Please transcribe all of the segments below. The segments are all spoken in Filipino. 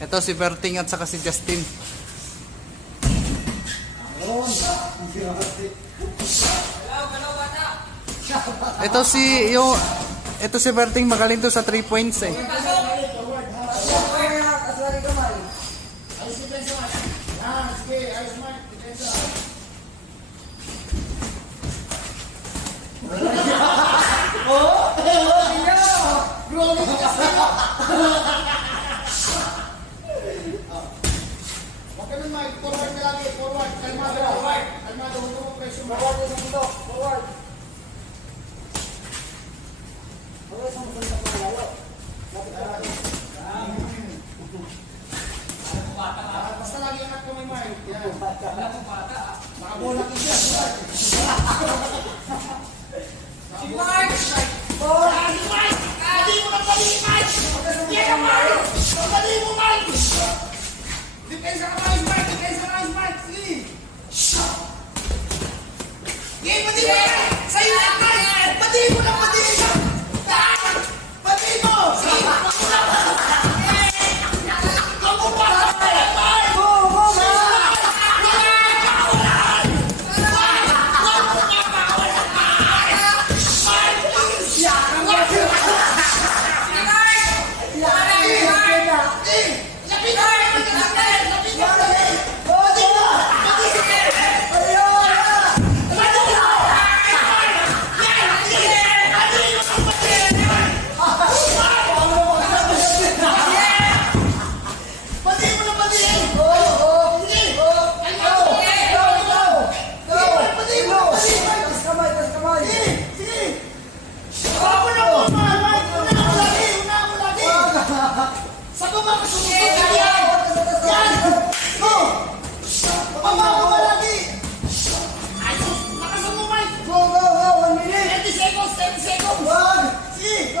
Ito si Berting at saka si Justin. Ito si Berting, magaling to sa 3 points eh. Forward ka lagi, forward. Kalmado, forward. Kalmado, huwag mo presyo mo. Forward yung mundo, forward. Forward sa mundo sa malayo. Lapit ka lagi. Basta lagi anak ko may mind. Yan. Nakabola ko siya. Si Mark! Forward! Si Mark! Pati mo na pali, Mark! Yan ang Mark! Pali mo, Mark! Depensa ka mais, Mark! Depensa ka mais, Mark! Sige! Sige, pati mo! Sa'yo na, Mark! Pati mo na, pati mo! Pati mo! Sige! Ako pa! Mark!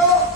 Go! Go!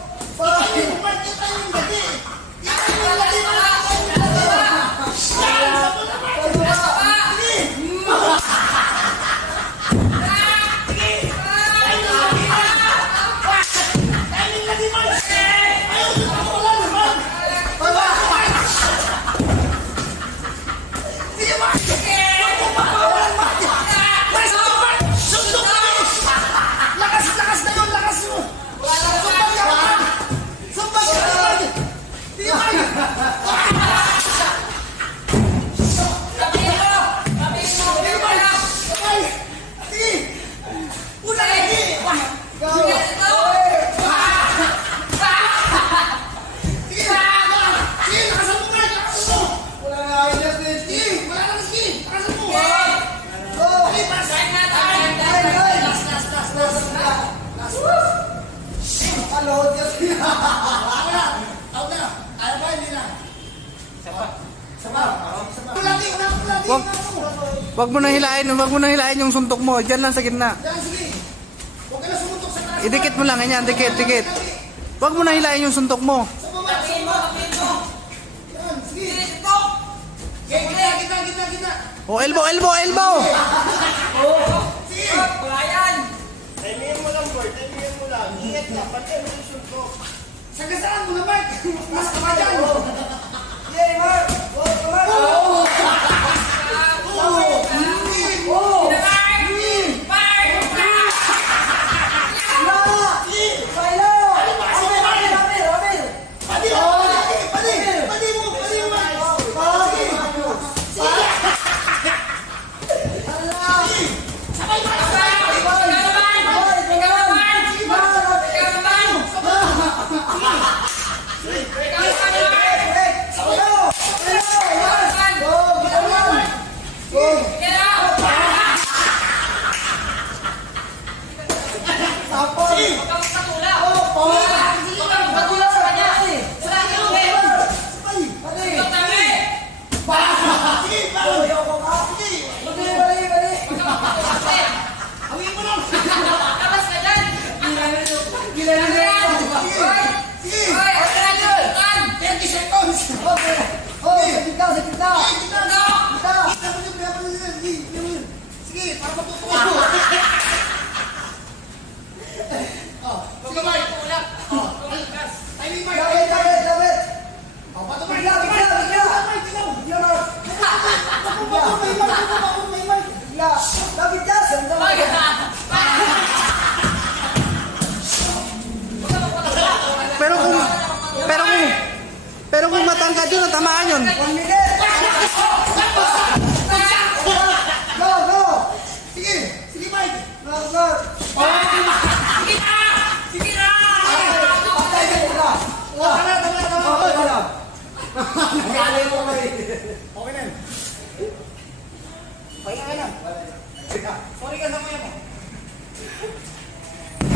Wag mo na hilain yung suntok mo. Diyan lang sa gitna. Huwag ka na sumutok sa taas. Idikit mo lang, ganyan, dikit. Wag mo na hilain yung suntok mo. Yan, sige. Gitna. Oh, elbow. Sige. Timingin mo lang, boy. Timingin mo lang. Ingat ka. Pantay mo yung suntok. Sagasaan mo na, Mark. Mas ka pa dyan. Yeah, Mark. Mark. Gila. doon, tamaan yun. 1 minute.